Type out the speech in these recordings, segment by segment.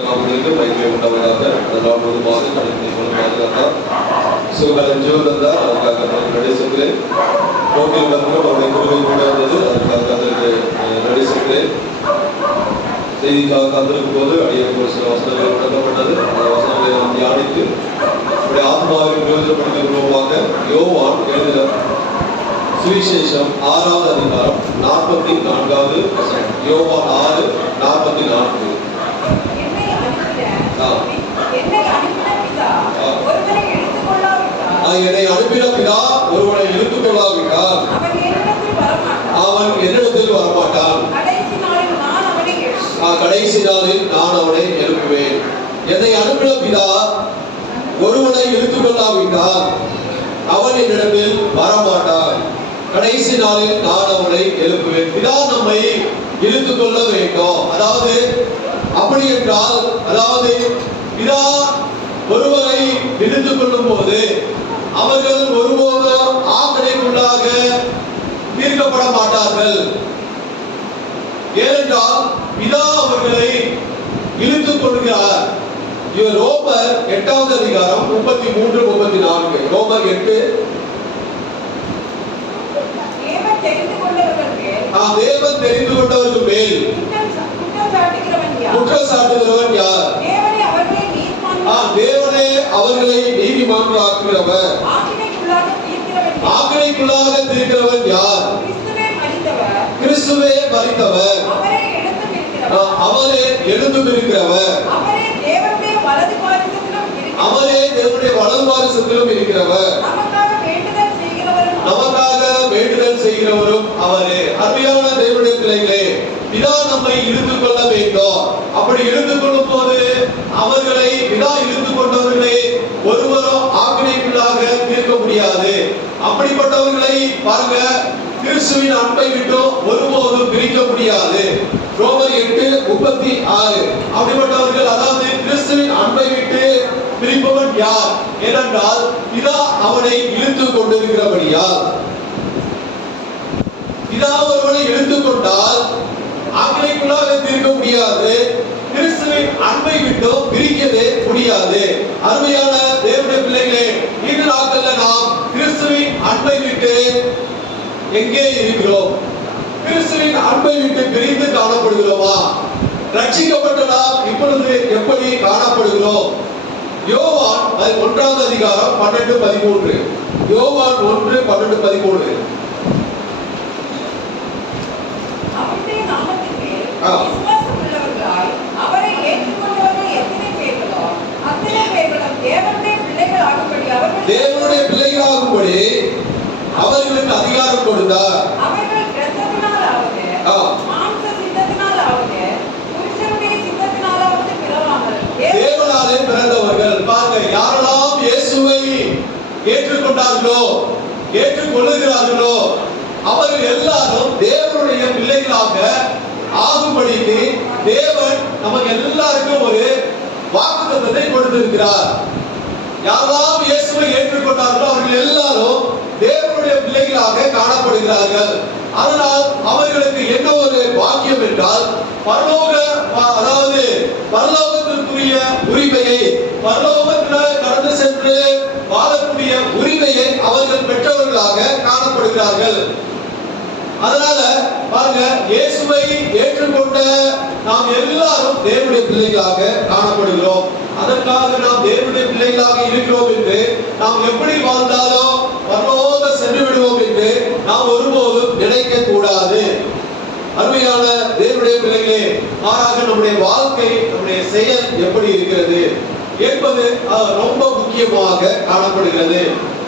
ಮಹಿಮೆ ಉಂಟಾದಾಗ ಮುಳುಬಾಗಿ ಸುಖಗಳ ಜೀವನದ ನಡೆಸಿದ್ರೆ ரோட்டில் வந்து அவருடைய குழுவை கூட வந்தது. அதுக்காக அதற்கு நடிச்சிருக்கிறேன். செய்திக்காக காத்திருக்கும் போது அடியாக ஒரு சில வசனங்கள் வழங்கப்பட்டது. அந்த வசனங்களை நாம் தியானித்து நம்முடைய ஆத்மாவை பிரயோஜனப்படுத்துவதாக யோவான் எழுதின சுவிசேஷம் 6வது அதிகாரம் 44வது வசனம். யோவான் 6:44. என்னை அனுப்பின பிதா ஒருவனை எடுத்துக் கொள்ளாவிட்டால் அவன் என்னிடத்தில் வரமாட்டான். கடைசி நாளில் நான் அவனை எழுப்புவேன். என்னை அனுப்பின பிதா ஒருவனை எடுத்துக் கொள்ளாவிட்டால் அவன் என்னிடத்தில் வரமாட்டான். கடைசி நாளில் நான் அவனை எழுப்புவேன். பிதா நம்மை இழுத்துக் கொள்ள வேண்டும். அதாவது அப்படி என்றால், அதாவது பிதா ஒருவரை இழுத்துக் கொள்ளும் போது அவர்கள் ஒருபோதும் ஆக்கணைக்குள்ளாக தீர்க்கப்பட மாட்டார்கள். ஏனென்றால் பிதா அவர்களை இழுத்துக் கொள்கிறார். ரோமர் 8வது அதிகாரம் 33-34. ரோமர் 8. தேவன் தெரிந்து கொண்டவர்கள் மேல் குற்றம் சாட்டுகிறவன் யார்? தேவனே அவர்களை நீதிமான்களாக்குகிறவர். ஆக்கினைக்குள்ளாக தீர்க்கிறவன் யார்? கிறிஸ்துவே மரித்தவர், அவரே எழுந்துமிருக்கிறவர், அவரே தேவனுடைய வலது பாரிசத்திலும் இருக்கிறவர், நமக்காக வேண்டுதல் செய்கிறவரும் அவரே. அருமையான தேவனுடைய பிள்ளைகளே, பிதா நம்மை இழுத்துக் கொள்ள வேண்டும். அப்படி இழுத்துக் கொள்ளும் போது அவர்களை, பிதா இழுத்துக் கொண்டவர்களை ஒருவரும் ஆக்கினைக்குள்ளாக தீர்க்க முடியாது. அப்படிப்பட்டவர்களை பாருங்க, கிறிஸ்துவின் அன்பை விட்டு ஒருபோதும் பிரிக்க முடியாது. ரோமர் 8:36. அப்படிப்பட்டவர்கள், அதாவது கிறிஸ்துவின் அன்பை விட்டு பிரிப்பவன் யார்? ஏனென்றால் பிதா அவனை இழுத்துக் கொண்டிருக்கிறபடியால். பிதா ஒருவனை இழுத்துக் கொண்டால் ஆக்கினைக்குள்ளாக தீர்க்க முடியாது. கிறிஸ்துவின் அன்பை விட்டு பிரிக்கவே முடியாது. அருமையான தேவனுடைய பிள்ளைகளே, இந்த நாட்கள்ல நாம் கிறிஸ்துவின் அன்பை விட்டு எங்கே இருக்கிறோம்? கிறிஸ்துவின் அன்பை விட்டு பிரிந்து காணப்படுகிறோமா? ரட்சிக்கப்பட்ட நாம் இப்பொழுது எப்படி காணப்படுகிறோம்? யோவான் 1வது அதிகாரம் 12-13. யோவான் 1:12-13. தேவனுடைய பிள்ளைகளாகும்படி அவர்களுக்கு அதிகாரம் கொடுத்தார். தேவனாலே பிறந்தவர்கள். பாருங்க, யாரெல்லாம் இயேசுவை ஏற்றுக்கொண்டார்களோ, ஏற்றுக்கொள்ளுகிறார்களோ, அவர்கள் எல்லாரும் தேவனுடைய பிள்ளைகளாக ஆகும்படிக்கு தேவன் நமக்கு எல்லாருக்கும் ஒரு வாக்குத்தத்தத்தை கொடுத்திருக்கிறார். யாரெல்லாம் இயேசுவை ஏற்றுக்கொண்டார்களோ அவர்கள் எல்லாரும் தேவனுடைய பிள்ளைகளாக காணப்படுகிறார்கள். அதனால் அவர்களுக்கு என்ன ஒரு பாக்கியம் என்றால், அதாவது பரலோகத்திற்குரிய உரிமையை, பரலோகத்தில் கடந்து சென்று வாழக்கூடிய உரிமையை அவர்கள் பெற்றவர்களாக காணப்படுகிறார்கள். அதனால பாருங்க, இயேசுவை ஏற்றுக்கொண்ட நாம் எல்லாரும் தேவனுடைய பிள்ளைகளாக காணப்படுகிறோம். அதற்காக நாம் தேவனுடைய பிள்ளைகளாக இருக்கிறோம் என்று நாம் எப்படி வாழ்ந்தாலும் பரலோக சென்று விடுவோம் என்று நாம் ஒருபோதும் நினைக்க கூடாது. அருமையான தேவனுடைய பிள்ளைகளே, மாறாக நம்முடைய வாழ்க்கை, நம்முடைய செயல் எப்படி இருக்கிறது என்பது ரொம்ப முக்கியமாக காணப்படுகிறது.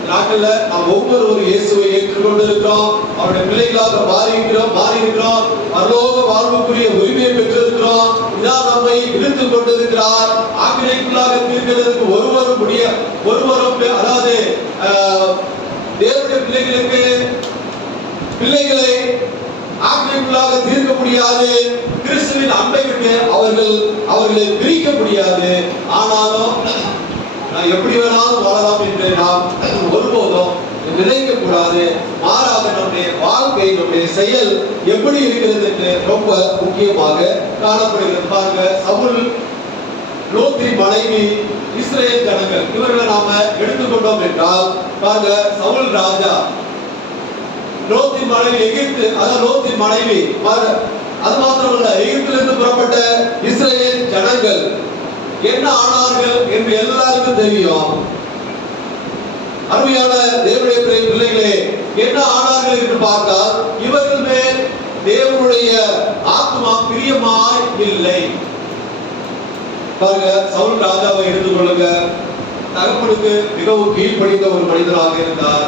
நாட்கள்ல நாம் ஒவ்வொருவரும் இயேசுவை ஏற்றுக்கொண்டிருக்கிறோம், அவருடைய பிள்ளைகளாக மாறி இருக்கிறோம், பரலோக வாழ்வுக்குரிய உரிமையை பெற்றிருக்கிறோம். இதான் நம்மை இழுத்துக் கொண்டிருக்கிறார். ஆக்கினைக்குள்ளாக தீர்க்கிறதுக்கு ஒருவரும் அதாவது தேவனுடைய பிள்ளைகளை ஆக்கினைக்குள்ளாக தீர்க்க முடியாது. கிறிஸ்துவின் அன்பை விட்டு அவர்களை பிரிக்க முடியாது. ஆனாலும் நான் எப்படி வேணாலும் வாழலாம் என்று நாம் ஒருபோதும் நினைக்க கூடாது. மாறாக நம்முடைய வாழ்க்கை, நம்முடைய செயல் எப்படி இருக்கிறது என்று ரொம்ப முக்கியமாக காணப்படுகிறது. பாருங்க, சவுல் லோத்தின் மனைவி, இஸ்ரேல் ஜனங்கள், இவர்களை நாம எடுத்துக்கொண்டோம் என்றால் பாருங்க, சவுல் ராஜா, லோத்தின் மனைவி எகிப்து, அதான் லோத்தின் மனைவி, அது மாத்திரமல்ல எகிப்திலிருந்து புறப்பட்ட இஸ்ரேல் ஜனங்கள் என்ன ஆனார்கள் என்று எல்லாருக்கும் தெரியும். அருமையான தேவனுடைய பிள்ளைகளே, என்ன ஆனார்கள் என்று பார்த்தால் இவர்கள் மேல் தேவனுடைய ஆத்மா பிரியமாய் இல்லை. பாருங்க, சவுல் ராஜாவை எடுத்துக்கொள்ளுங்க. தகப்பனுக்கு மிகவும் கீழ்ப்படிந்த ஒரு மனிதராக இருந்தார்.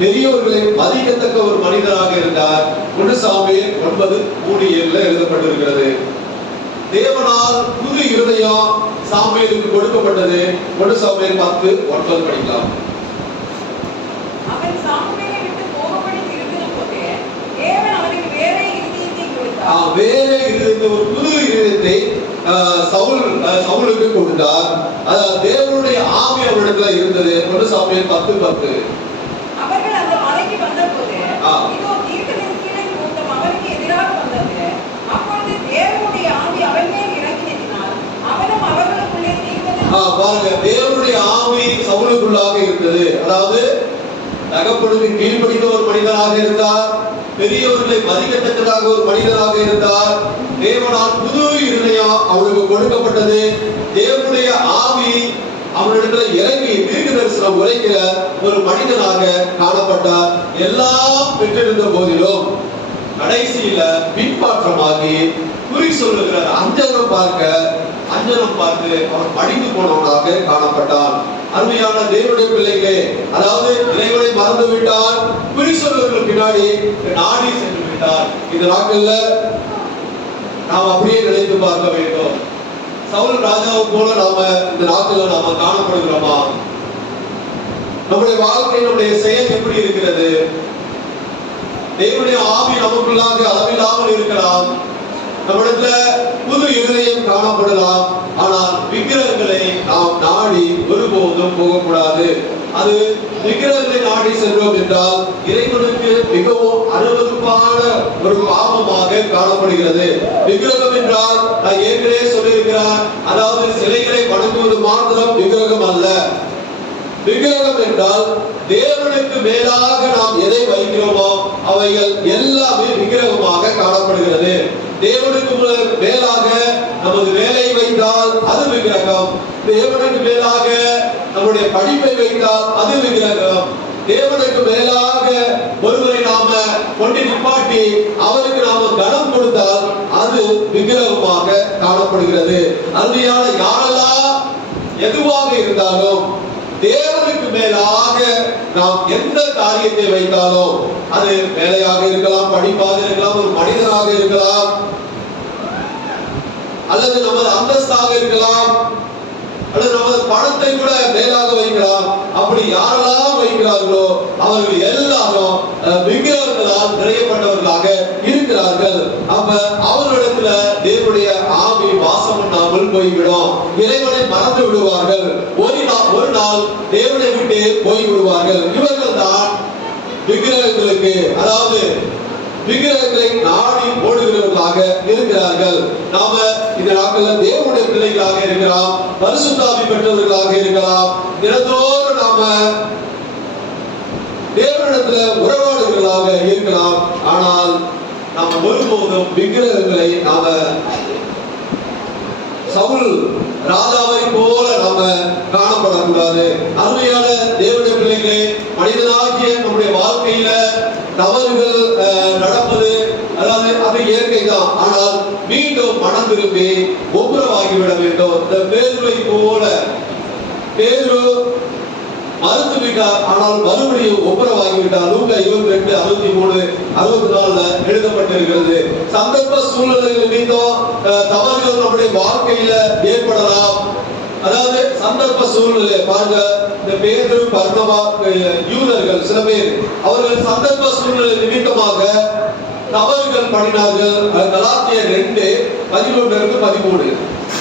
பெரியவர்களை மதிக்கத்தக்க ஒரு மனிதராக இருந்தார். 1 சாமுவேல் 9:3-7 எழுதப்பட்டிருக்கிறது. தேவனால் புது இருதயம் சாமுவேலுக்கு கொடுக்கப்பட்டது. 1 சாமுவேல் 10:9 படிக்கலாம். அவன் சாமுவேலை விட்டு போகும்படி திரும்பினபோது தேவன் அவனுக்கு வேறே இருதயத்தை கொடுத்தார். வேறே இருதயத்தை, ஒரு புது இருதயத்தை சவுலுக்கு கொடுத்தார். தேவனுடைய ஆவி அவரிடத்துல இருந்தது. 1 சாமுவேல் 10:10. அவர்கள் அந்த மலைக்கு வந்தபோது இதோ தீர்க்கதரிசிகளின் கூட்டம் அவனுக்கு எதிராக வந்தது. அப்பொழுது தேவனுடைய ஆவி அவன் மேல் இறங்கினதினால் அவனும் அவர்களுக்குள்ளே பாருங்க, தேவனுடைய ஆவி சவுலுக்குள்ளாக இருந்தது. அதாவது தகப்பனுக்கு கீழ்ப்படிந்த ஒரு மனிதனாக இருந்தார். பெரியவர்களை மதிக்கத்தக்கதாக ஒரு மனிதனாக இருந்தார். தேவனால் புது இருதயம் அவனுக்கு கொடுக்கப்பட்டது. தேவனுடைய ஆவி அவனிடத்துல இறங்கி தீர்க்க தரிசனம் உரைக்கிற ஒரு மனிதனாக காணப்பட்டார். எல்லாம் பெற்றிருந்த போதிலும் கடைசியில பின்பாற்றமாகி குறி சொல்லுகிற அஞ்சனம் பார்த்து அவன் மடிந்து போனவனாக காணப்பட்டான். அருமையான தேவனுடைய பிள்ளைகளே, அதாவது இறைவனை மறந்து விட்டார், குறி சொல்லுவதற்கு பின்னாடி நாடி சென்று விட்டார். இந்த நாட்கள்ல நாம் அப்படியே நினைத்து பார்க்க வேண்டும். சவுல் ராஜாவை போல நாம இந்த நாட்கள்ல நாம காணப்படுகிறோமா? நம்முடைய வாழ்க்கை, நம்முடைய செயல் எப்படி இருக்கிறது? தேவனுடைய ஆவி நமக்குள்ளாக அளவில்லாமல் இருக்கலாம். நம்மிடத்துல புது இருதயம் காணப்படலாம். ஆனால் விக்கிரகங்களை நாம் நாடி ஒருபோதும் போகக்கூடாது. அது விக்கிரகங்களை நாடி சென்றோம் என்றால் இறைவனுக்கு மிகவும் அருவருப்பான ஒரு பாவமாக காணப்படுகிறது. விக்கிரகம் என்றால் நான் ஏற்கனவே சொல்லியிருக்கிறார், அதாவது சிலைகளை வணங்குவது மாத்திரம் விக்கிரகம் அல்ல. விக்கிரகம் என்றால் தேவனுக்கு மேலாக நாம் எதை வைக்கிறோமோ அவைகள் எல்லாமே விக்கிரகமாக காணப்படுகிறது. தேவனுக்கு மேலாக நமது வேலையை வைத்தால் அது விக்கிரகம். தேவனுக்கு மேலாக நம்முடைய படிப்பை வைத்தால் அது விக்கிரகம். தேவனுக்கு மேலாக ஒருவரை நாம கொண்டு நிப்பாட்டி அவருக்கு நாம கனம் கொடுத்தால் அது விக்கிரகமாக காணப்படுகிறது. அருமையான யாரெல்லாம் எதுவாக இருந்தாலும் தேவனுக்கு மேலாக நாம் எந்த காரியத்தை வைத்தாலும், அது வேலையாக இருக்கலாம், படிப்பாக இருக்கலாம், ஒரு மனிதனாக இருக்கலாம், அல்லது நமது அந்தஸ்தாக இருக்கலாம், அல்லது நமது பணத்தை கூட மேலாக வைக்கலாம். அப்படி யாரெல்லாம் வைக்கிறார்களோ அவர்கள் எல்லாரும் விக்கிரகங்களால் நிறையப்பட்டவர்களாக இருக்கிறார்கள். அப்ப அவர்களிடத்துல தேவனுடைய ஆவி வாசம் பண்ணாமல் போய்விடும். இறைவனை மறந்து விடுவார்கள். ஒரு நாள் தேவனை விட்டு போய்விடுவார்கள். இவர்கள் தான் விக்கிரகங்களுக்கு, அதாவது விக்கிரகங்களை நாடி ஓடுகிறவர்களாக இருக்கிறார்கள். நாம இந்த நாட்களில் தேவனுடைய பிள்ளைகளாக இருக்கலாம், பரிசுத்தாவி பெற்றவர்களாக இருக்கலாம். தினத்தோறும் நாம தேவனிடத்துல உறவாடுகளாக இருக்கலாம். ஆனால் நாம் ஒருபோதும் விக்கிரகங்களை நாம சவுல் ராஜாவை போல நாம காணப்படக்கூடாது. அருமையான தேவனுடைய பிள்ளைகளே, மனிதனாகிய நம்முடைய வாழ்க்கையில தவறுகள் நடப்பது, அதாவது அது இயற்கை தான். ஆனால் மீண்டும் மனம் திரும்பி ஒப்புரவாகிவிட வேண்டும். இந்த பேதுருவை போல, பேதுரு மறுத்து விட்டார், ஆனால் மறுபடியும் ஒப்புரவாகிவிட்டார். லூக்கா 22:63-64 எழுதப்பட்டிருக்கிறது. சந்தர்ப்ப சூழ்நிலைகள் நிமித்தம் தவறுகள் நம்முடைய வாழ்க்கையில ஏற்படலாம். அதாவது சந்தர்ப்ப சூழ்நிலை பாருங்க, இந்த பேதுரு, பர்னபா, யூதர்கள் சில பேர் அவர்கள் சந்தர்ப்ப சூழ்நிலை நிமித்தமாக தவறுகள் பண்ணினார்கள். கலாத்தியர் 2:11-13.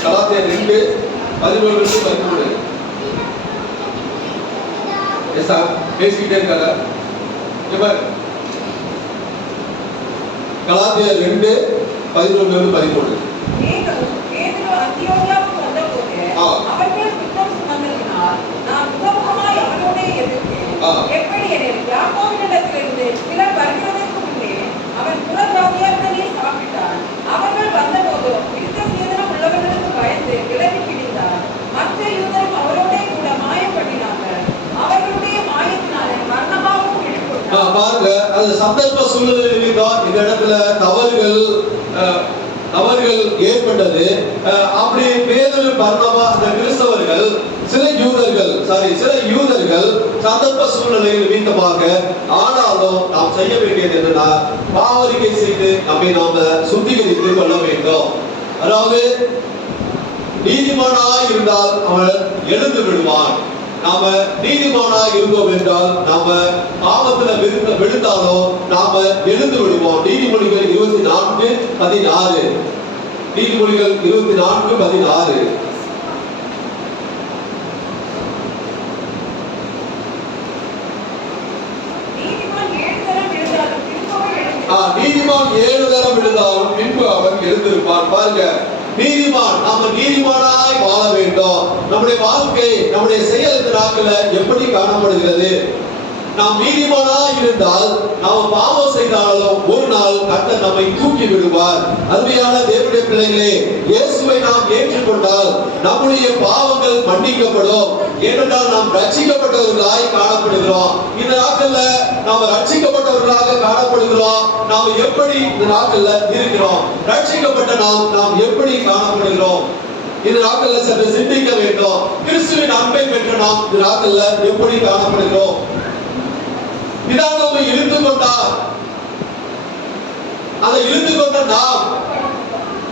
கலாத்தியர் 2:11-13. பேசிக்கிட்டே இருக்காங்க. கலாத்தியர் 2:11-13. சந்தர்ப்ப சூழ்நிலையில் தான் இந்த இடத்துல தவறுகள் ஏற்பட்டது. அப்படி பேதுரு, பர்னபா அந்த கிறிஸ்தவர்கள் சில யூதர்கள் சந்தர்ப்ப சூழ்நிலையில் நிமித்தமாக, ஆனாலும் நாம் செய்ய வேண்டியது என்னன்னா, பாவரிக்கை செய்து நம்மை நாம சுத்திகரித்துக் கொள்ள வேண்டும். அதாவது நீதிமானாய் இருந்தால் அவன் எழுந்து விடுவான். நாம நீதிமானாய் இருந்தோம் என்றால் நாம பாவத்துல விழுந்தாலும் நாம எழுந்து விடுவோம். நீதிமொழிகள் 24:16. நீதிமொழிகள் 24:16. நீதிமான் 7 தரம் விழுந்தாலும் பின்பு அவன் எழுந்திருப்பான். பாருங்க, நீதிமான், நாம நீதிமானாய் வாழ வேண்டும். நம்முடைய வாழ்க்கை, நம்முடைய செயல் இந்த நாட்கள எப்படி காணப்படுகிறது? நாம் நீதிமானாய் இருந்தால் நாம் பாவம் செய்தாலும் ஒரு நாள் கர்த்தர் நம்மை தூக்கி விடுவார். அருமையான தேவனுடைய பிள்ளைகளே, இயேசுவை நாம் ஏற்றுக்கொண்டால் நம்முடைய பாவங்கள் மன்னிக்கப்படும். ஏனென்றால் நாம் ரட்சிக்கப்பட்டவர்களாய் காணப்படுகிறோம். இந்த நாட்கள்ல நாம் ரட்சிக்கப்பட்டவர்களாக காணப்படுகிறோம். நாம் எப்படி இந்த நாட்கள்ல இருக்கிறோம்? ரட்சிக்கப்பட்ட நாம் எப்படி காணப்படுகிறோம்? இந்த நாட்கள்ல சற்று சிந்திக்க வேண்டும். கிறிஸ்துவின் அன்பை பெற்ற நாம் இந்த நாட்கள்ல எப்படி காணப்படுகிறோம்? இதான் நம்ம இழுத்து கொண்டார். அதை இழுத்து கொண்ட நாம்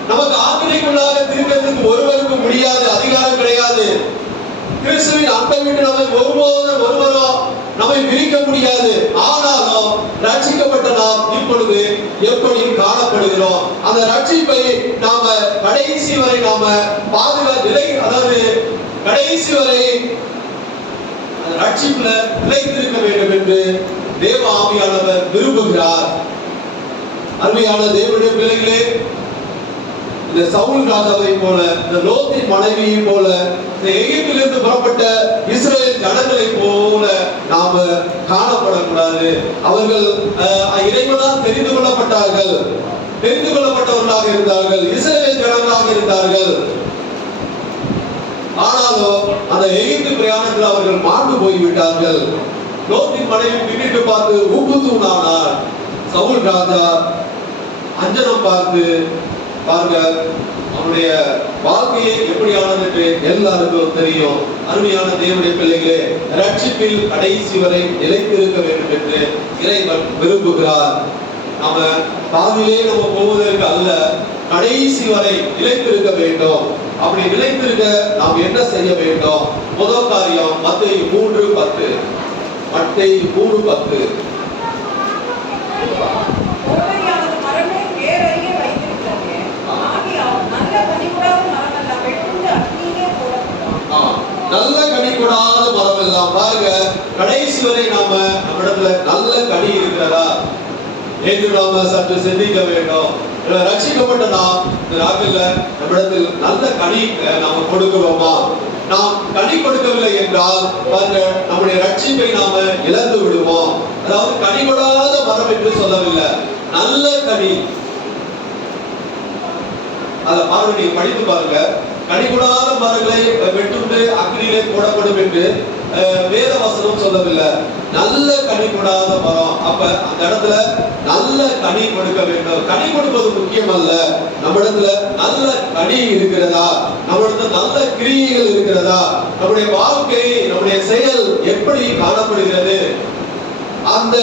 நமக்கு ஆக்கினைக்குள்ளாக திருக்கிறதுக்கு ஒருவருக்கு முடியாது, அதிகாரம் கிடையாது. கிறிஸ்துவின் அன்பை விட்டு நம்மை ஒருவரும் நம்மை பிரிக்க முடியாது. ஆனாலும் ரட்சிக்கப்பட்ட நாம் இப்பொழுது எப்படி காணப்படுகிறோம்? அந்த ரட்சிப்பை நாம கடைசி வரை நாம அதாவது கடைசி வரை ரட்சிப்புல நிலைத்திருக்க வேண்டும் என்று தேவ ஆவியானவர் விரும்புகிறார். அருமையான தேவனுடைய பிள்ளைகளே, இந்த சவுல் ராஜாவை போல, இந்த லோத்தின் மனைவியை போல, இந்த எகிப்திலிருந்து புறப்பட்ட இஸ்ரவேல் ஜனங்களை போல நாம காணப்படக்கூடாது. அவர்கள் இறைவனால் தெரிந்து கொள்ளப்பட்டவர்களாக இருந்தார்கள், இஸ்ரவேல் ஜனங்களாக இருந்தார்கள். ஆனாலும் அந்த எகிப்து பிரயாணத்தில் அவர்கள் மாண்டு போய்விட்டார்கள். லோத்தின் மனைவி பின்னிட்டு பார்த்து உப்பு தூணானார். சவுல் ராஜா அஞ்சனம் பார்த்து பாருங்க, அவனுடைய வாழ்க்கையை எப்படியானது என்று எல்லாருக்கும் தெரியும். அருமையான தேவனுடைய பிள்ளைகளே, ரட்சிப்பில் கடைசி வரை நிலைத்திருக்க வேண்டும் என்று இறைவன் விரும்புகிறார். நாம பாதியிலே நம்ம போவதற்கு அல்ல, கடைசி வரை நிலைத்திருக்க வேண்டும். அப்படி நிலைத்திருக்க நாம் என்ன செய்ய வேண்டும்? முதல் காரியம் மத்தேயு 3:10. மத்தேயு 3:10. நல்ல கனி கூடாத மரம் எல்லாம் பாருங்க, கடைசி வரை நாம நம்மிடத்துல நல்ல கனி இருக்கிறதா என்று நாம சற்று சிந்திக்க வேண்டும். ரட்சிக்கப்பட்ட நாம் இந்த நாட்கள்ல நம்மிடத்தில் நல்ல கனி நாம கொடுக்கிறோமா? நாம் கனி கொடுக்கவில்லை என்றால் பாருங்க, நம்முடைய ரட்சிப்பை நாம இழந்து விடுவோம். அதாவது கனி கொடாத மரம் என்று சொல்லவில்லை, நல்ல கனி. அத பாருங்க, நீங்க படித்து பாருங்க. கனிகூடாத மரங்களை வெட்டுண்டு அக்னியிலே போடப்படும் என்று வேத வசனம் சொல்லவில்லை, நல்ல கனி கூடாத மரம். அப்ப அந்த இடத்துல நல்ல கனி கொடுக்க வேண்டும். கனி கொடுப்பது முக்கியம் அல்ல, நம்மிடத்துல நல்ல கனி இருக்கிறதா, நம்மிடத்துல நல்ல கிரியைகள் இருக்கிறதா, நம்முடைய வாழ்க்கை, நம்முடைய செயல் எப்படி காணப்படுகிறது, அந்த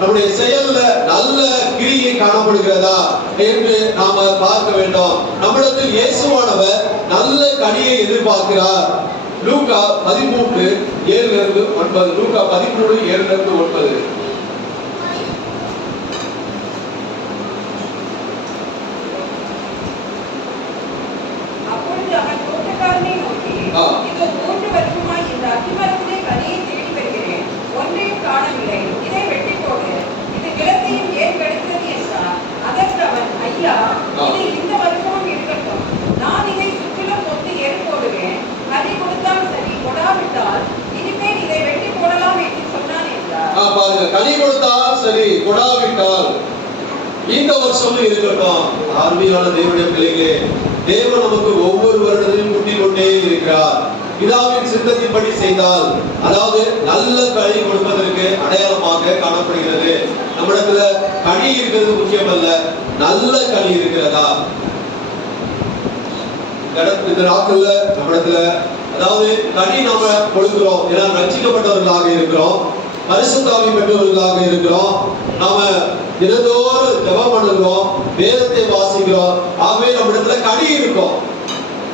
நம்முடைய செயல்ல நல்ல கிரியை காணப்படுகிறதா என்று நாம பார்க்க வேண்டும். நம்மிடத்தில் இயேசுவானவர் நல்ல கனியை எதிர்பார்க்கிறார். லூக்கா 13:7-9. லூக்கா 13:7-9. அப்பொழுது அவன் தோட்டக்காரனை நோக்கி, இதோ 3 வருஷமாய் இந்த அத்திமரத்திலே கனியை தேடி வருகிறேன், ஒன்றையும் காணவில்லை. இதை வெட்டி போடு, இது நிலத்தையும் ஏன் கெடுக்கிறது என்றார். அதற்கு அவன், ஐயா, இது இந்த வருஷமும் இருக்கட்டும், நான் இதை சுற்றிலும் கொத்து எரு போடுவேன். கனி கொடுத்தால் சரி, கொடாவிட்டால் இனிமேல் இதை வெட்டி போடலாம் என்று சொன்னான் என்றார். பாருங்க, கனி கொடுத்தால் சரி, கொடாவிட்டால் இந்த வருஷமும் இருக்கட்டும். அருமையான தேவனுடைய பிள்ளைகளே, தேவன் நமக்கு ஒவ்வொரு வருடத்திலும் கூட்டிக் கொண்டே இருக்கிறார். பிதாவின் சித்தத்தின்படி செய்தால், அதாவது நல்ல கனி கொடுப்பதற்கு அடையாளமாக காணப்படுகிறது. நம்மிடத்துல கனி இருக்கிறது முக்கியம் அல்ல, நல்ல கனி இருக்கிறதா? இந்த நாட்கள்ல நம்மிடத்துல அதாவது கனி நாம கொடுக்கிறோம், ஏன்னா ரட்சிக்கப்பட்டவர்களாக இருக்கிறோம், பரிசுத்த ஆவி பெற்றவர்களாக இருக்கிறோம், நாம தினந்தோறும் ஜெபம் பண்ணுகிறோம், வேதத்தை வாசிக்கிறோம், ஆகவே நம்மிடத்துல கனி இருக்கும்.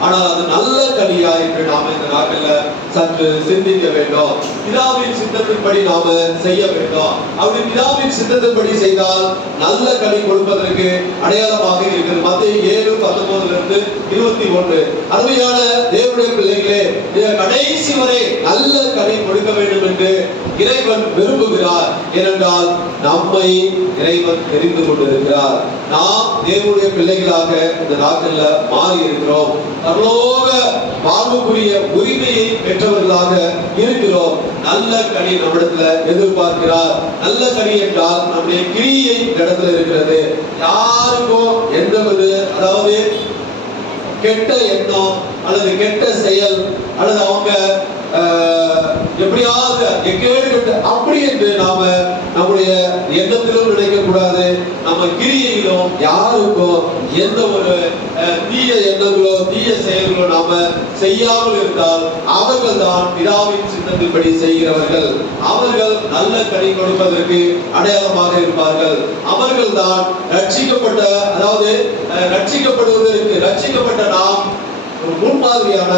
ஆனால் அது நல்ல கனியா என்று நாம இந்த நாட்கள்ல சற்று சிந்திக்க வேண்டும். பிதாவின் சித்தத்தின்படி நாம செய்ய வேண்டும். அப்படி பிதாவின் சித்தத்தின்படி செய்தால் நல்ல கனி கொடுப்பதற்கு அடையாளமாக இருக்கிறது. மத்தேயு 7:19-21. அருமையான தேவனுடைய பிள்ளைகளே, கடைசி வரை நல்ல கனி கொடுக்க வேண்டும் என்று இறைவன் விரும்புகிறார். ஏனென்றால் நம்மை இறைவன் தெரிந்து கொண்டிருக்கிறார். நாம் தேவனுடைய பிள்ளைகளாக இந்த நாட்கள்ல மாறி இருக்கிறோம். பரலோக வாழ்வுக்குரிய உரிமையை பெற்றவர்களாக இருக்கிறோம். நல்ல கனி நம்மிடத்துல எதிர்பார்க்கிறார். நல்ல கனி என்றால் நம்முடைய கிரியை இடத்துல இருக்கிறது. யாருக்கும் எந்த ஒரு அதாவது கெட்ட எண்ணம் அல்லது கெட்ட செயல் அல்லது அவங்க எப்படியாவது எக்கேடு கெட்ட அப்படி என்று நாம நம்முடைய எண்ணத்திலும் நினைக்க கூடாது. நம்ம கிரியையிலும் யாருக்கும் எந்த ஒரு தீய எண்ணங்களோ தீய செயல்களோ நாம செய்யாமல் இருந்தால் அவர்கள் தான் பிதாவின் சித்தத்தின்படி செய்கிறவர்கள். அவர்கள் நல்ல கனி கொடுப்பதற்கு அடையாளமாக இருப்பார்கள். அவர்கள் தான் ரட்சிக்கப்பட்ட அதாவது ரட்சிக்கப்படுவதற்கு ரட்சிக்கப்பட்ட நாம் முன்மாதிரியான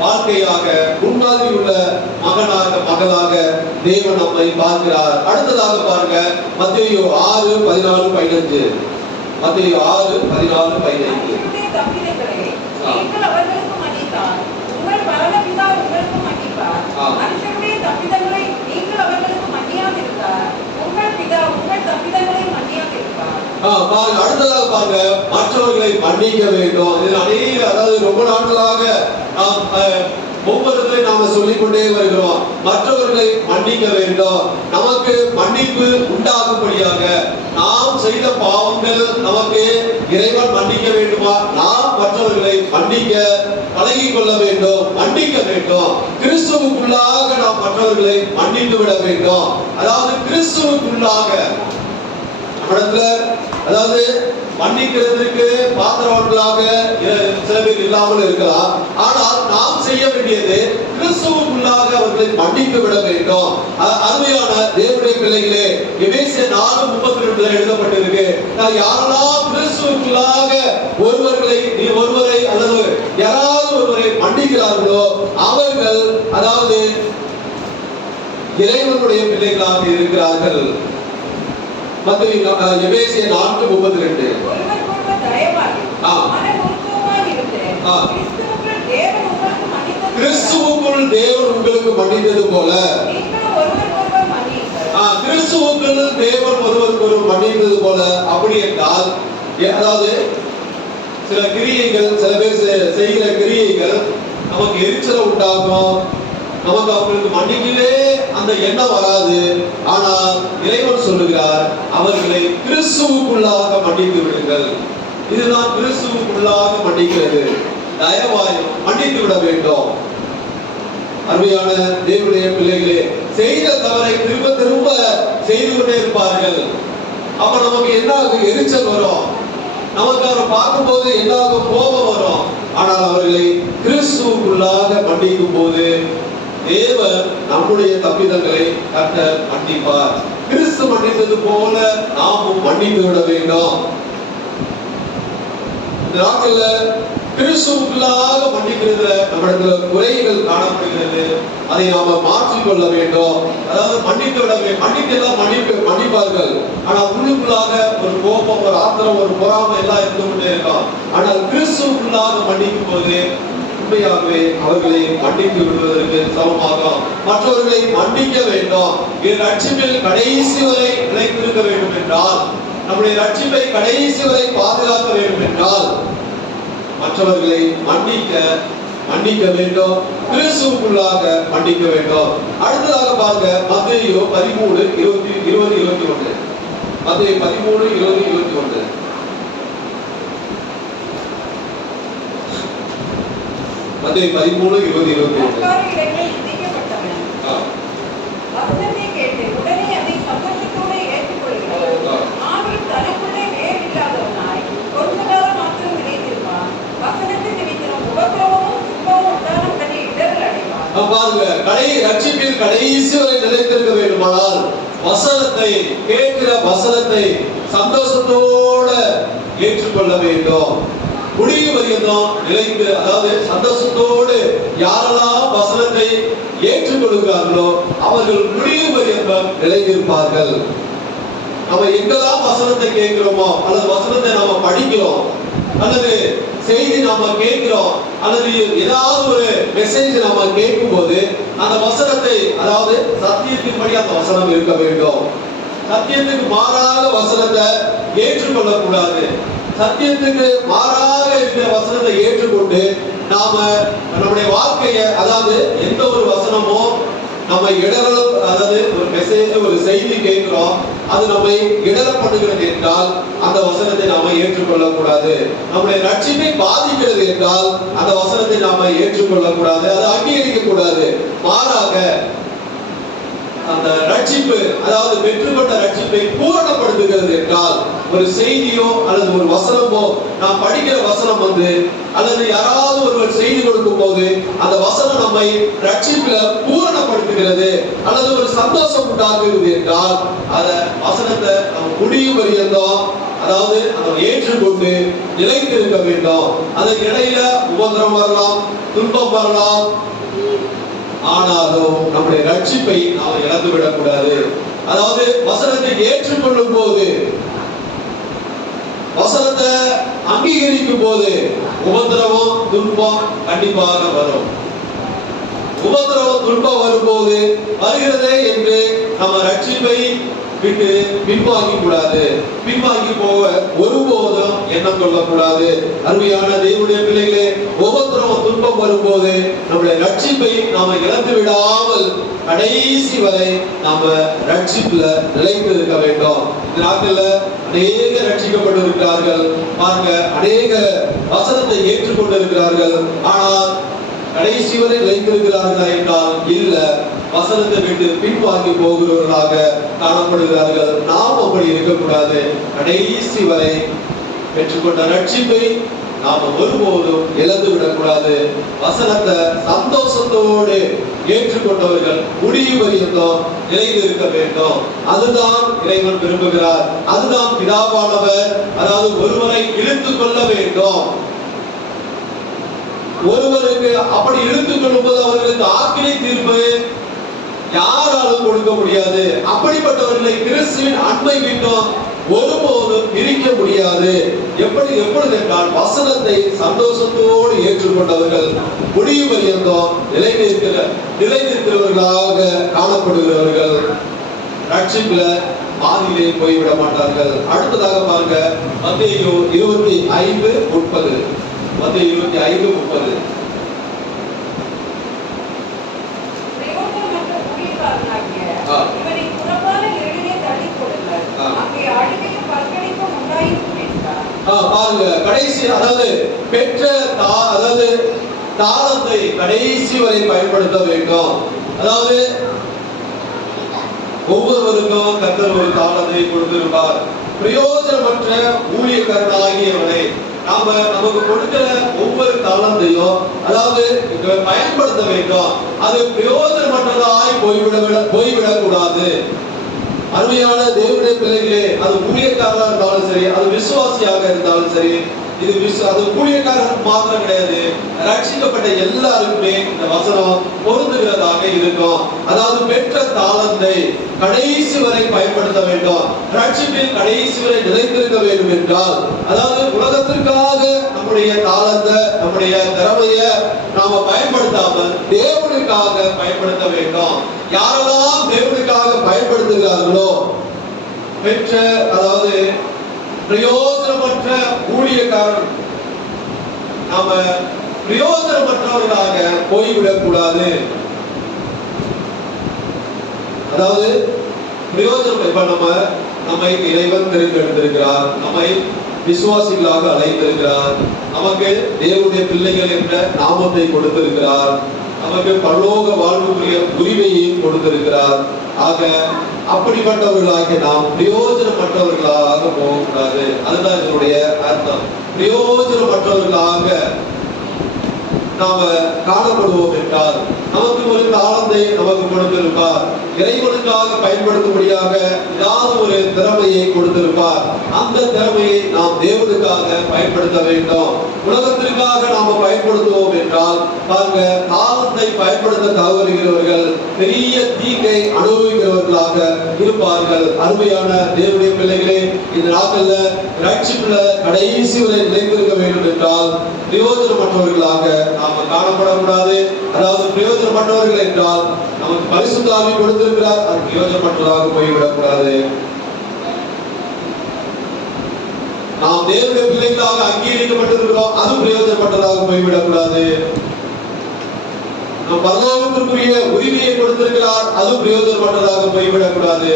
வாழ்க்கையாக முன்மாதிரி உள்ள மகனாக மகளாக தேவன் நம்மை பார்க்கிறார். அடுத்ததாக பாருங்க, மத்தேயு 6:14-15. மத்தேயு 6:14-15. நீங்கள் அவர்களுக்கு மன்னித்தால் உங்கள் பரமபிதா உங்களுக்கு மன்னிப்பார். மனுஷருடைய தப்பிதங்களை நீங்கள் அவர்களுக்கு மன்னியாதிருந்தால் உங்கள் பிதா உங்கள் தப்பிதங்களை மன்னியாதிருப்பார். அடுத்ததாக பாருங்க, மற்றவர்களை மன்னிக்க வேண்டும். இதில் அநேக அதாவது ரொம்ப நாட்களாக நாம் ஒவ்வொருத்தரை நாம சொல்லிக்கொண்டே வருகிறோம், மற்றவர்களை மன்னிக்க வேண்டும். நமக்கு மன்னிப்பு உண்டாகும்படியாக நாம் செய்த பாவங்கள் நமக்கு இறைவன் மன்னிக்க வேண்டுமா? நாம் மற்றவர்களை மன்னிக்க பழகிக் கொள்ள வேண்டும், மன்னிக்க வேண்டும். கிறிஸ்துவுக்குள்ளாக நாம் மற்றவர்களை மன்னித்து விட வேண்டும். அதாவது கிறிஸ்துவுக்குள்ளாக நம்மிடத்துல அதாவது மன்னிக்கிறதுக்கு பாத்திரவர்களாக சில பேர் இல்லாமல் இருக்கலாம். ஆனால் நாம் செய்ய வேண்டியது கிறிஸ்துவுக்குள்ளாக அவர்களை மன்னித்து விட வேண்டும். அருமையான தேவனுடைய பிள்ளைகளே, எபேசியர் 4:32 எழுதப்பட்டிருக்கு, நான் யாரெல்லாம் கிறிஸ்துவுக்குள்ளாக ஒருவரை அல்லது யாராவது ஒருவரை மன்னிக்கிறார்களோ அவர்கள் அதாவது இறைவனுடைய பிள்ளைகளாக இருக்கிறார்கள். எபேசியர் 4:32. கிறிஸ்துவுக்குள் தேவன் உங்களுக்கு மன்னித்தது போல கிறிஸ்துவுக்குள் தேவன் ஒருவருக்கு மன்னித்தது போல. அப்படி என்றால் அதாவது சில கிரியைகள் சில பேர் செய்கிற கிரியைகள் நமக்கு எரிச்சலை உண்டாகும், நமக்கு அவர்களுக்கு மன்னிக்கவே அந்த எண்ணம் வராது. ஆனால் இறைவன் சொல்லுகிறார், அவர்களை கிறிஸ்துவுக்குள்ளாக மன்னித்து விடுங்கள். இதுதான் கிறிஸ்துவுக்குள்ளாக மன்னிக்கிறது. தயவாயும் மன்னித்து விட வேண்டும். அருமையான தேவனுடைய பிள்ளைகளே, செய்த தவறை திரும்ப திரும்ப செய்து கொண்டே இருப்பார்கள். அப்ப நமக்கு என்ன ஆகும்? எரிச்சல் வரும். நமக்கு அவரை பார்க்கும் போது என்ன ஆகும்? கோபம் வரும். ஆனால் அவர்களை கிறிஸ்துவுக்குள்ளாக மன்னிக்கும் போது தேவன் நம்முடைய தப்பிதங்களை கர்த்தர் மன்னிப்பார். கிறிஸ்து மன்னித்தது போல நாமும் மன்னித்து விட வேண்டும். இந்த நாட்கள்ல கிறிஸ்துவுக்குள்ளாக மன்னிக்கிறதுல நம்மிடத்துல குறைகள் காணப்படுகிறது. அதை நாம மாற்றிக் கொள்ள வேண்டும். அதாவது மன்னித்து விட வேண்டும். மன்னிக்கலாம் மன்னிப்பார்கள். ஆனால் உள்ளுக்குள்ளாக ஒரு கோபம், ஒரு ஆத்திரம், ஒரு பொறாமை எல்லாம் இருந்து கொண்டே இருக்கும். ஆனால் கிறிஸ்துவுக்குள்ளாக மன்னிக்கும் போது உண்மையாகவே அவர்களை மன்னித்து விடுவதற்கு சமமாகும். மற்றவர்களை மன்னிக்க வேண்டும். ரட்சிப்பில் கடைசி வரை நிலைத்திருக்க வேண்டும் என்றால், நம்முடைய ரட்சிப்பை கடைசி வரை பாதுகாக்க வேண்டும் என்றால் மற்றவர்களை மன்னிக்க வேண்டும். கிறிஸ்துவுக்குள்ளாக மன்னிக்க வேண்டும். அடுத்ததாக பாருங்க, மத்தேயு 13:20-21. மத்தேயு 13:20-21. மத்தேயு 13:20-21. பாருங்க, ரட்சிப்பில் கடைசி வரை நிலைத்திருக்க வேண்டுமானால் வசனத்தை கேட்கிற வசனத்தை சந்தோஷத்தோட ஏற்றுக்கொள்ள வேண்டும். முடிவு வரையும் நிலைத்து, அதாவது சந்தோஷத்தோடு யாரெல்லாம் வசனத்தை ஏற்றுக்கொள்கிறார்களோ அவர்கள் முடிவு வரையும் நிலைத்திருப்பார்கள். நம்ம எங்கெல்லாம் வசனத்தை கேட்கிறோமோ, அல்லது வசனத்தை நாம படிக்கிறோம், அல்லது செய்தி நாம கேட்கிறோம், அல்லது ஏதாவது ஒரு மெசேஜ் நாம கேட்கும் போது அந்த வசனத்தை, அதாவது சத்தியத்தின்படி அந்த வசனம் இருக்க வேண்டும். சத்தியத்துக்கு மாறாக வசனத்தை ஏற்றுக்கொள்ள கூடாது. சத்தியத்துக்கு மாறாக இருக்கிற வசனத்தை ஏற்றுக்கொண்டு நாம நம்முடைய வாழ்க்கையை, அதாவது எந்த ஒரு வசனமோ நம்ம இடரல், அதாவது ஒரு மெசேஜ், ஒரு செய்தி கேட்கிறோம், அது நம்மை இடரப்படுகிறது என்றால் அந்த வசனத்தை நாம ஏற்றுக்கொள்ள கூடாது. நம்முடைய ரட்சிப்பை பாதிக்கிறது என்றால் அந்த வசனத்தை நாம ஏற்றுக்கொள்ள கூடாது, அதை அங்கீகரிக்க கூடாது. மாறாக அந்த ரட்சிப்பு, அதாவது பெற்றுக்கொண்ட ரட்சிப்பை பூரணப்படுத்துகிறது என்றால் ஒரு செய்தியோ அல்லது ஒரு வசனமோ, நாம் படிக்கிற வசனம் அல்லது யாராவது ஒருவர் செய்தி கொடுக்கும் போது அந்த வசனம் நம்மை ரட்சிப்புல பூரணப்படுத்துகிறது அல்லது ஒரு சந்தோஷம் உண்டாக்குகிறது என்றால் அந்த வசனத்தை நம்ம முடியும் வரையும், அதாவது அதை ஏற்றுக்கொண்டு நிலைத்திருக்க வேண்டும். அதற்கு இடையில உபத்திரம் வரலாம், துன்பம் வரலாம், ஆனாலும் நம்முடைய ரட்சிப்பை நாம் இழந்து விடக்கூடாது. அதாவது வசனத்தை ஏற்றுக்கொள்ளும் போது, வசனத்தை அங்கீகரிக்கும் போது உபத்திரவம், துன்பம் கண்டிப்பாக வரும். உபத்திரவம், துன்பம் வரும்போது வருகிறதே என்று நம்ம ரட்சிப்பை விட்டு பின்வாங்கி கூடாது. பின்வாங்கி போக ஒருபோதும் எண்ணம் கொள்ளக்கூடாது. அருமையான தேவனுடைய பிள்ளைகளே, உபத்திரவம், துன்பம் வரும்போது நம்முடைய ரட்சிப்பை நாம இழந்து விடாமல் கடைசி வரை நாம ரட்சிப்புல நிலைத்து இருக்க வேண்டும். இந்த நாட்கள்ல அநேக ரட்சிக்கப்பட்டு இருக்கிறார்கள். பாருங்க, அநேக வசனத்தை ஏற்றுக்கொண்டு இருக்கிறார்கள். ஆனால் கடைசி வரை நிலைத்திருக்கிறார்களா என்றால் இல்ல, வசனத்தை விட்டு பின்வாங்கி போகிறவர்களாக காணப்படுகிறார்கள். நாம் அப்படி இருக்கக்கூடாது. கடைசி வரை பெற்றுக்கொண்ட ரட்சிப்பை நாம ஒருபோதும் இழந்து விடக்கூடாது. வசனத்தை சந்தோஷத்தோடு ஏற்றுக்கொண்டவர்கள் முடிவு வரையும் நிலைத்து இருக்க வேண்டும். அதுதான் இறைவன் விரும்புகிறார். அதுதான் பிதாவானவர், அதாவது ஒருவரை இழுத்துக் கொள்ள வேண்டும். ஒருவருக்கு அப்படி இழுத்துக் கொள்ளும்போது அவர்களுக்கு ஆக்கினை தீர்ப்பு யாராலும் கொடுக்க முடியாது. அப்படிப்பட்டவர்களை கிறிஸ்துவின் அன்பை விட்டோம் ஒருபோதும் பிரிக்க முடியாது. எப்பொழுது என்றால் வசனத்தை சந்தோஷத்தோடு ஏற்றுக்கொண்டவர்கள் முடிவு பரியந்தம் நிலைநிற்கிறவர்களாக காணப்படுகிறவர்கள் ரட்சிப்புல பாதியிலே போய்விட மாட்டார்கள். அடுத்ததாக பாருங்க, மத்தேயு 25:30. மத்தேயு 25:30. இவனை புறம்பான இருளிலே தள்ளிப் போடுங்கள். அங்கே அழுகையும் பற்கடிப்பும் உண்டாயிருக்கும் என்றார். பாருங்க, கடைசி, அதாவது பெற்ற அதாவது தாளத்தை கடைசி வரை பயன்படுத்த வேண்டும். அதாவது ஒவ்வொருவருக்கும் கர்த்தர் ஒரு தாளத்தை கொடுத்திருப்பார். பிரயோஜனமற்ற ஊழியக்காரனாகியவனை நமக்கு கொடுக்கிற ஒவ்வொரு தாளந்தையும் அதாவது பயன்படுத்த வேண்டும். அது பிரயோஜனமற்றதாய் போய்விடக் கூடாது. அருமையான தேவனுடைய பிள்ளைகளே, அது ஊழியக்காரராக இருந்தாலும் சரி, அது விசுவாசியாக இருந்தாலும் சரி, அது ஊழியக்காரருக்கு மாத்திரம் கிடையாது, ரட்சிக்கப்பட்ட எல்லாருக்குமே இந்த வசனம் பொருந்துகிறதாக இருக்கும். அதாவது பெற்ற தாளந்தை கடைசி வரை பயன்படுத்த வேண்டும். ரட்சிப்பில் கடைசி வரை நிலைத்திருக்க வேண்டும் என்றால், அதாவது உலகத்திற்காக நம்முடைய தாளந்தை, நம்முடைய திறமைய நாம பயன்படுத்தாமல் தேவனுக்காக பயன்படுத்த வேண்டும். யாரெல்லாம் தேவனுக்காக பயன்படுத்துகிறார்களோ, பெற்ற, அதாவது பிரயோஜனமற்ற ஊழியக்காரன், நாம பிரயோஜனமற்றவர்களாக போய்விடக் கூடாது. அதாவது பிரயோஜனம், இப்ப நம்மை இறைவன் தெரிந்தெடுத்திருக்கிறார், நம்மை விசுவாசிகளாக அழைத்திருக்கிறார், நமக்கு தேவனுடைய பிள்ளைகள் என்ற நாமத்தை கொடுத்திருக்கிறார், நமக்கு பரலோக வாழ்வுக்குரிய உரிமையையும் கொடுத்திருக்கிறார். ஆக அப்படிப்பட்டவர்களாக நாம் பிரயோஜனமற்றவர்களாக போகக்கூடாது. அதுதான் இதனுடைய அர்த்தம். பிரயோஜனமற்றவர்களாக நாம காணப்படுவோம் என்றால் நமக்கு ஒரு தாளந்தை நமக்கு கொடுத்திருப்பார். இறைவனுக்காக பயன்படுத்தும்படியாக ஏதாவது ஒரு திறமையை கொடுத்திருப்பார். அந்த திறமையை நாம் தேவனுக்காக பயன்படுத்த வேண்டும். உலகத்திற்காக நாம பயன்படுத்துவோம் என்றால் பாருங்க, தாளந்தை பயன்படுத்த தவறுகிறவர்கள் பெரிய தீங்கை அனுபவிக்கிறவர்களாக இருப்பார்கள். அருமையான தேவனுடைய பிள்ளைகளே, இந்த நாட்கள்ல ரட்சிப்புல கடைசி வரை நிலைத்திருக்க வேண்டும் என்றால் பிரயோஜனமற்றவர்களாக நாம காணப்படக்கூடாது. அதாவது பிரயோஜனமற்றவர்கள் என்றால் நமக்கு பரிசுத்த ஆவி கொடுத்திருக்கிறார், அது பிரயோஜனமற்றதாக போய்விடக்கூடாது. நாம் தேவனுடைய பிள்ளைகளாக அங்கீகரிக்கப்பட்டிருக்கிறோம், அது பிரயோஜனப்பட்டதாக போய்விடக்கூடாது. நாம் பரலோகத்திற்குரிய உரிமையை கொடுத்திருக்கிறார், அது பிரயோஜனப்பட்டதாக போய்விடக்கூடாது.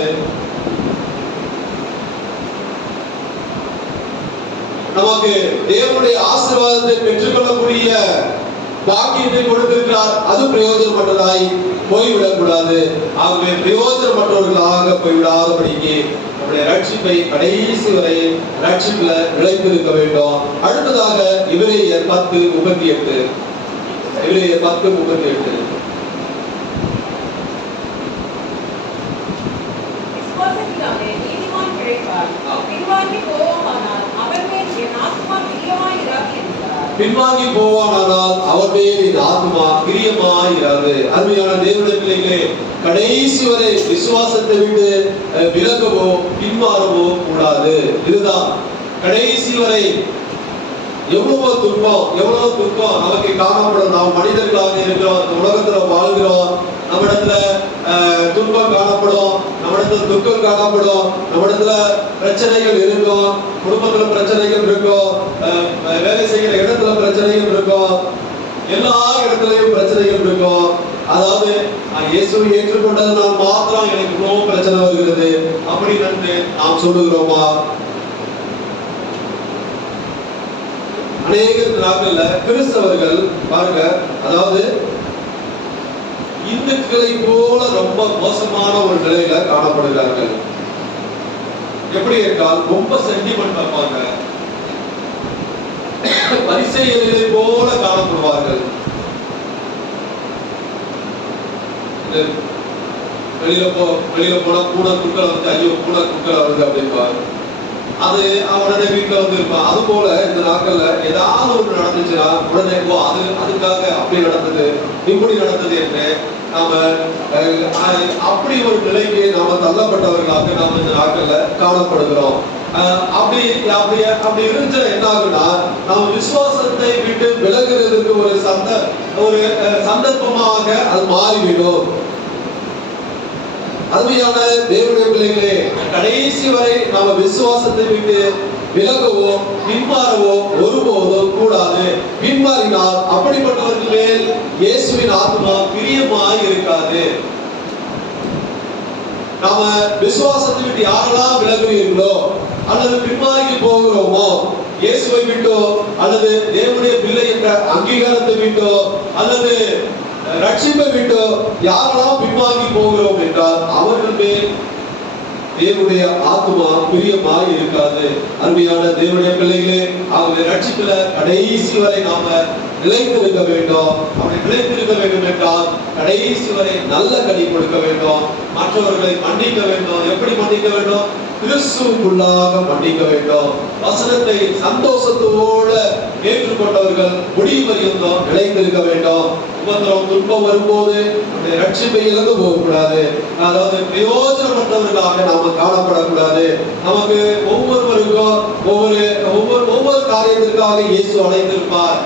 நமக்கு தேவனுடைய ஆசீர்வாதத்தை பெற்றுக்கொள்ளக்கூடிய பாக்கியத்தை கொடுத்திருக்கிறார், அது பிரயோஜனப்பட்டதாய் போய்விடக்கூடாது. ஆகவே பிரயோஜனமற்றவர்களாக போய்விடாதபடிக்கு நம்முடைய ரட்சிப்பை கடைசி வரை ரட்சிப்புல நிலைத்திருக்க வேண்டும். அடுத்ததாக எபிரேயர் 10:38. எபிரேயர் 10:38. விசுவாசத்தினாலே நீதிமான் பிழைப்பார். பின்வாங்கி போவோமானால் அவர் மேல் என் ஆத்துமா பிரியமாயிராது என்றார். பின்வாங்கி போவானால் அவர் மேல் என் ஆத்துமா பிரியமாயிராது. அருமையான தேவனுடைய பிள்ளைகளே, கடைசி வரை விசுவாசத்தை விட்டு விலகவோ பின்மாறவோ கூடாது. இதுதான் கடைசி வரை. எவ்வளவு துன்பம் நமக்கு காணப்படும். நாம் மனிதர்களாக இருக்கிறோம், இந்த உலகத்துல வாழ்கிறோம். நம்மிடத்துல துன்பம் காணப்படும், நம்மிடத்துல துக்கம் காணப்படும், நம்மிடத்துல பிரச்சனைகள் இருக்கும், குடும்பத்துல பிரச்சனைகள் இருக்கும், வேலை செய்கிற இடத்துல பிரச்சனைகள் இருக்கும், எல்லா இடத்துலயும் பிரச்சனைகள் இருக்கும். அதாவது இயேசுவை ஏற்றுக்கொண்டதுனால் மாத்திரம் எனக்கு இவ்வளவு பிரச்சனை வருகிறது அப்படின்னு நாம் சொல்லுகிறோமா? அநேக நாட்கள்ல கிறிஸ்தவர்கள் பாருங்க, அதாவது இந்துக்களை போல ரொம்ப மோசமான ஒரு நிலையில காணப்படுகிறார்கள். எப்படி என்றால் ரொம்ப சென்டிமெண்ட் பார்ப்பாங்க, பரிசேயர்களை போல காணப்படுவார்கள். வெளியில போனா பூனை குக்கரை வந்து ஐயோ பூனை குக்கரை வருது அப்படின்பாரு. அது அவனோட வீட்டுல வந்து இருப்பான். அது போல இந்த நாட்கள்ல ஏதாவது ஒன்று நடந்துச்சுன்னா உடனே அதுக்காக அப்படி நடந்தது இப்படி நடந்தது என்று நாம அப்படி ஒரு நிலைக்கு நாம தள்ளப்பட்டவர்களாக நாம இந்த நாட்கள்ல காணப்படுகிறோம். அப்படி இருந்துச்சு என்ன ஆகுனா, நம்ம விசுவாசத்தை விட்டு விலகுறதுக்கு ஒரு சந்தர்ப்பமாக அது மாறிவிடும். அருமையான தேவனுடைய பிள்ளைகளே, கடைசி வரை நாம விசுவாசத்தை விட்டு விலகவோ பின்மாறவோ ஒருபோதும் கூடாது. பின்மாறினால் அப்படிப்பட்டவர்கள் மேல் இயேசுவின் ஆத்மா பிரியமாய் இருக்காது. நாம விசுவாசத்தை விட்டு யாரெல்லாம் விலகுறீர்களோ அல்லது பின்மாறி போகிறோமோ, இயேசுவை விட்டோ அல்லது தேவனுடைய பிள்ளை என்ற அங்கீகாரத்தை விட்டோ அல்லது ரட்சிப்பை விட்டோ யாரெல்லாம் பின்வாங்கி போகிறோம் என்றால் அவர்கள் மேல் தேவனுடைய ஆத்மா பிரியமாய் இருக்காது. அருமையான தேவனுடைய பிள்ளைகளே, ஆகவே ரட்சிப்புல கடைசி வரை நாம நிலைத்திருக்க வேண்டும். அப்படி நிலைத்திருக்க வேண்டும் என்றால் கடைசி வரை நல்ல கனி கொடுக்க வேண்டும், மற்றவர்களை மன்னிக்க வேண்டும். எப்படி மன்னிக்க வேண்டும்? கிறிஸ்துவுக்குள்ளாக மன்னிக்க வேண்டும். வசனத்தை சந்தோஷத்தோடு ஏற்றுக்கொண்டவர்கள் முடிவு பரியந்தம் நிலைத்திருக்க வேண்டும். உபத்திரம் துன்பம் வரும்போது நம்முடைய ரட்சிப்பை இழந்து போகக்கூடாது. அதாவது பிரயோஜனமற்றவர்களாக நாம காணப்படக்கூடாது. நமக்கு ஒவ்வொருவருக்கும் ஒவ்வொரு காரியத்திற்காக இயேசு அழைத்திருப்பார்.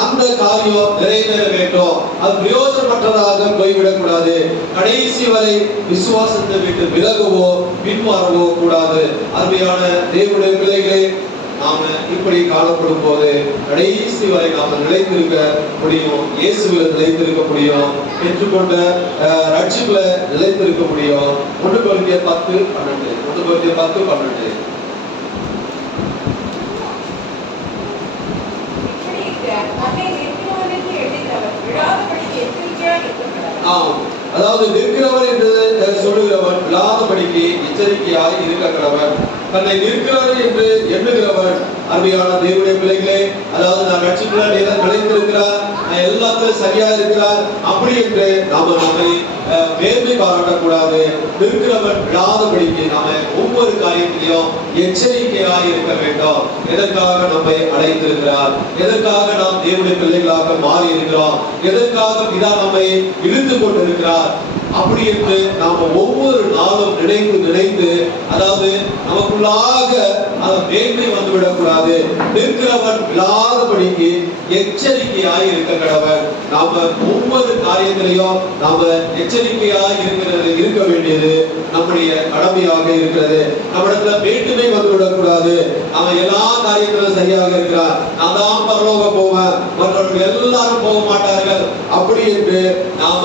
அந்த காரியம் நிறைவேற வேண்டும். அது பிரயோஜனமற்றதாக போய்விடக்கூடாது. கடைசி வரை விசுவாசத்தை விட்டு விலகவோ பின்மாறவோ கூடாது. அருமையான தேவனுடைய பிள்ளைகளே, நாம இப்படி காணப்படும் போது கடைசி வரை நாம நிலைத்திருக்க முடியும். இயேசுவில் நிலைத்திருக்க முடியும். பெற்றுக்கொண்ட ரட்சிப்புல நிலைத்திருக்க முடியும். 1 கொரிந்தியர் 10:12. அதாவது நிற்கிறவர் என்று சொல்லுகிறவன் விழாதபடிக்கு எச்சரிக்கையாய் இருக்க கடவன். தன்னை நிற்கிறாரு என்று எண்ணுகிறவன் அருமையான தேவனுடைய பிள்ளைகளே, அதாவது நான் ரட்சிப்புல நிலைத்திருக்கிறார், நான் எல்லாத்திலும் சரியா இருக்கிறார் அப்படி என்று நாம நம்மை மேன்மை பாராட்டக்கூடாது. நிற்கிறவன் விழாதபடிக்கு நாம ஒவ்வொரு காரியத்திலையும் எச்சரிக்கையாய் இருக்க வேண்டும். எதற்காக நம்மை அழைத்திருக்கிறார், எதற்காக நாம் தேவனுடைய பிள்ளைகளாக மாறி இருக்கிறோம், எதற்காக பிதா நம்மை இழுத்து கொண்டிருக்கிறார் அப்படி என்று நாம ஒவ்வொரு நாளும் நினைத்து அதாவது நமக்குள்ளாக அந்த மேன்மை வந்துவிடக்கூடாது. நிற்கிறவன் விழாதபடிக்கு எச்சரிக்கையாய் இருக்க கடவன். நாம ஒவ்வொரு காரியத்திலையும் நாம எச்சரிக்கையாய் இருக்க வேண்டியது நம்முடைய கடமையாக இருக்கிறது. நம்மிடத்துல வேண்டுமை வந்துவிடக்கூடாது. அவன் எல்லா காரியத்திலும் சரியாக இருக்கிறார், நான் தான் பரலோகம் போவேன், மற்றவர்கள் எல்லாரும் போக மாட்டார்கள் அப்படி என்று நாம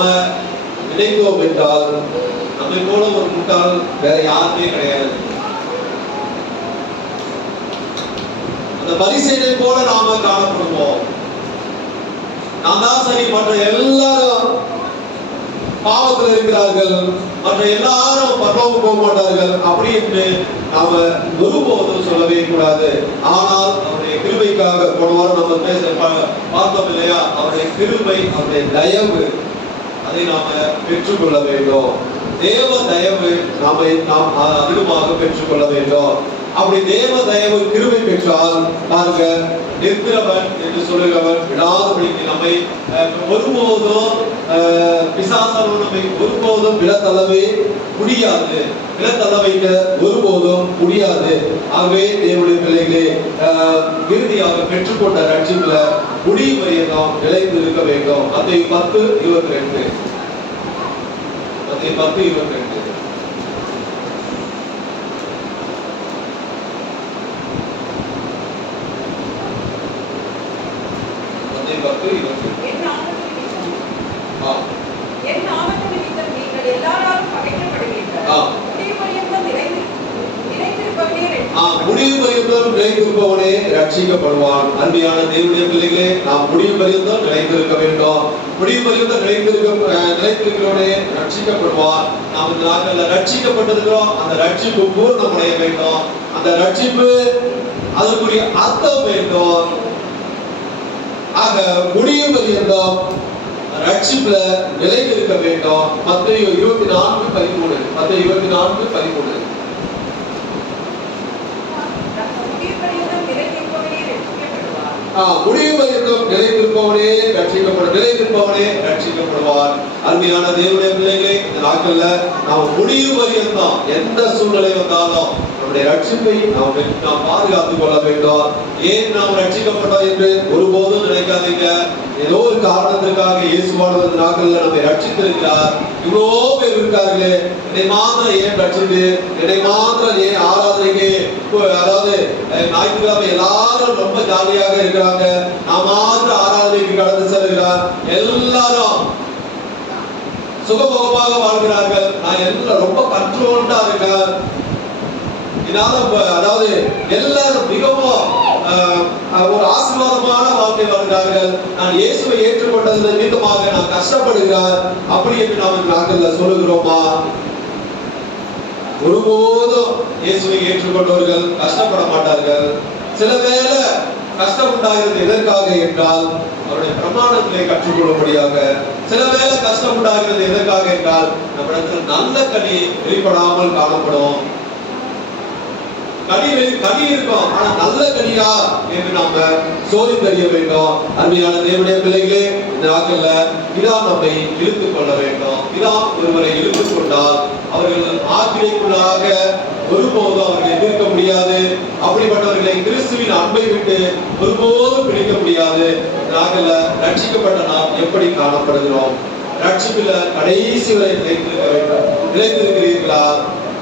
நினைத்தோம் என்றால் நம்மை போல ஒரு முட்டாள் வேற யாருமே கிடையாது. அந்த பரிசேயனை போல நாம காணப்படுவோம். நான் தான் சரி, மற்ற எல்லாரும் பாவத்தில் இருக்கிறார்கள், மற்ற எல்லாரும் பரலோகம் போக மாட்டார்கள் அப்படி என்று நாம ஒருபோதும் சொல்லவே கூடாது. ஆனால் அவருடைய கிருபைக்காக போன வாரம் நம்ம பார்த்தோம் இல்லையா, அவருடைய கிருபை, அவருடைய தயவு, அதை நாம பெற்றுக்கொள்ள வேண்டும். தேவ தயவு நாம் அதிகமாக பெற்றுக்கொள்ள வேண்டும். அப்படி தேவ தயவு கிருபை பெற்றால் பாருங்க, நிற்கிறவன் என்று சொல்லுகிறவன் விடாதபடிக்கு நம்மை ஒருபோதும் பிசாசானவன் நம்மை ஒருபோதும் விழத்தள்ளவே முடியாது, விழத்தள்ள ஒருபோதும் முடியாது. ஆகவே தேவனுடைய பிள்ளைகளே, இறுதியாக பெற்றுக்கொண்ட ரட்சிப்புல முடிவு வரையை நாம் நிலைத்து இருக்க வேண்டும். மத்தேயு 10:22 மத்தேயு 10:22 என் நாமத்து நிமித்தம் நீங்கள் எல்லாராலும் பகைக்கப்படுவீர்கள். முடிவு பரியந்தம் நிலைத்திருப்பவனே ரட்சிக்கப்படுவான். அன்பியான தேவனுடைய பிள்ளைகளே, நாம் முடிவு பரியந்தம் நிலைத்திருக்க வேண்டும். முடிவு பரியந்தம் நிலைத்திருக்கிறவனே ரட்சிக்கப்படுவான். நாம் இந்த நாட்கள்ல ரட்சிக்கப்பட்டிருக்கிறோம், அந்த ரட்சிப்பு பூர்ணமடைய வேண்டும். அந்த ரட்சிப்பு அதற்குரிய அர்த்தம் வேண்டும். ஆக முடிவு பரியந்தம் ரட்சிப்புல நிலைத்திருக்க வேண்டும். மத்தேயு 24:13 மத்தேயு 24:13 முடிவு பரியந்தம் நிலைத்திருப்பவனே ரட்சிக்கப்படுவார். அருமையான தேவனுடைய பிள்ளைகளே, இந்த நாட்கள்ல நாம் முடிவு பரியந்தம் எந்த சூழ்நிலை வந்தாலும் நம்முடைய ரட்சிப்பை நாம் பாதுகாத்துக் கொள்ள வேண்டும். ஏன் நாம் ரட்சிக்கப்பட்டோம் என்று ஒருபோதும் நினைக்காதீங்க. ஏதோ ஒரு காரணத்திற்காக இயேசுவானவர் நாட்கள்ல நம்மை ரட்சித்திருக்கிறார். இவ்வளோ பேர் இருக்கார்களே, என்னை மாத்திரம் ஏன் ரட்சித்து, என்னை மாத்திரம் ஏன் ஆராதனைக்கு, அதாவது ஞாயிற்றுக்கிழமை எல்லாரும் ரொம்ப ஜாலியாக இருக்கிறாங்க, நான் மாத்திரம் ஆராதனைக்கு கடந்து செல்கிறார், எல்லாரும் சுகபோகமாக வாழ்கிறார்கள், நான் எல்லாம் ரொம்ப கண்ட்ரோல்டா இருக்கேன், அதாவது எல்லாரும் மிகவும் ஒரு ஆசீர்வாதமான வாழ்க்கை வாழ்கிறார்கள், நான் இயேசுவை ஏற்றுக்கொண்டது நிமித்தமாக நான் கஷ்டப்படுகிறேன் அப்படி என்று நாம் நாட்கள்ல சொல்லுகிறோமா? ஒருபோதும் இயேசுவை ஏற்றுக்கொண்டவர்கள் கஷ்டப்பட மாட்டார்கள். சில வேளை கஷ்டம் உண்டாகிறது எதற்காக என்றால் அவருடைய பிரமாணங்களை கற்றுக்கொள்ளும்படியாக. சில வேளை கஷ்டம் உண்டாகிறது எதற்காக என்றால் நம்மிடத்தில் நல்ல கனி வெளிப்படாமல் காணப்படும். கனி இருக்கும், ஆனா நல்ல கனியா என்று நாம சோதித்தறிய வேண்டும். அருமையான தேவனுடைய பிள்ளைகளே, இந்த நாட்கள்ல பிதா நம்மை இழுத்துக் கொள்ள வேண்டும். பிதா ஒருவரை இழுத்துக் கொண்டால் அவர்கள் ஆக்கிரைக்குள்ளாக ஒருபோதும் அவர்களை எதிர்க்க முடியாது. அப்படிப்பட்டவர்களை கிறிஸ்துவின் அன்பை விட்டு ஒருபோதும் பிடிக்க முடியாது. நாட்கள்ல ரட்சிக்கப்பட்ட நாம் எப்படி காணப்படுகிறோம்? ரட்சிப்புல கடைசி வரை நிலைத்திருக்க வேண்டும். நிலைத்திருக்கிறீர்களா?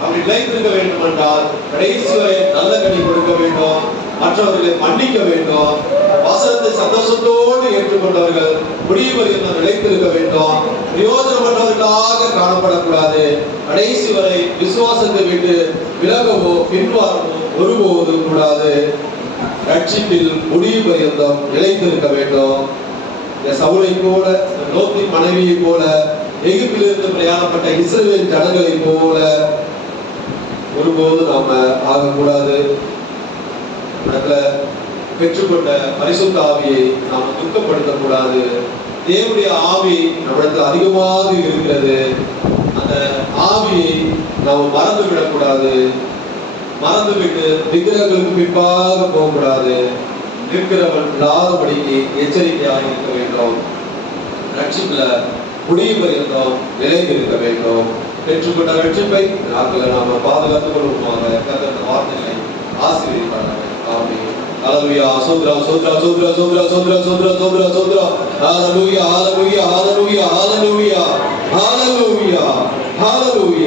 அப்படி நிலைத்திருக்க வேண்டும் என்றால் கடைசி வரை நல்ல கனி கொடுக்க வேண்டும், மற்றவர்களை மன்னிக்க வேண்டும், வசனத்தை சந்தோஷத்தோடு ஏற்றுக்கொண்டவர்கள் முடிவு வரையில் நிலைத்திருக்க வேண்டும். பிரயோஜனமற்றவர்களாக காணப்படக்கூடாது. கடைசி வரை விசுவாசத்தை விட்டு விலகவோ பின்வாரவோ ஒருபோதும் கூடாது. ரட்சிப்பில் முடிவு பரியந்தம் நிலைத்திருக்க வேண்டும். இந்த சவுலை போல, லோத்தின் மனைவியை போல, எகிப்திலிருந்து பிரயாணப்பட்ட இஸ்ரவேல் ஜனங்களை போல ஒருபோது நாம ஆகக்கூடாது. இடத்துல பெற்றுக்கொண்ட பரிசுத்த ஆவியை நாம் துக்கப்படுத்தக்கூடாது. தேவனுடைய ஆவி நம்மிடத்தில் அதிகமாக இருக்கிறது. அந்த ஆவியை நாம் மறந்து விடக்கூடாது. மறந்து விட்டு விக்கிரகங்களுக்கு பின்பாக போகக்கூடாது. இருக்கிறவன் இல்லாதபடிக்கு எச்சரிக்கையாக இருக்க வேண்டும். ரட்சிப்புல முடியும் பரியந்தம் நிலைத்து இருக்க வேண்டும். பெற்றுக்கொண்ட ரட்சிப்பை நாட்களை நாம பாதுகாத்துக் கொள்வோமாக. கர்த்தர் வார்த்தைகளை ஆசீர்வதிப்பார்கள். ஆமென். ஹalleluya. சோத்ரா சோத்ரா சோத்ரா சோத்ரா சோத்ரா சோத்ரா சோத்ரா சோத்ரா. ஹalleluya ஹalleluya ஹalleluya ஹalleluya ஹalleluya ஹalleluya.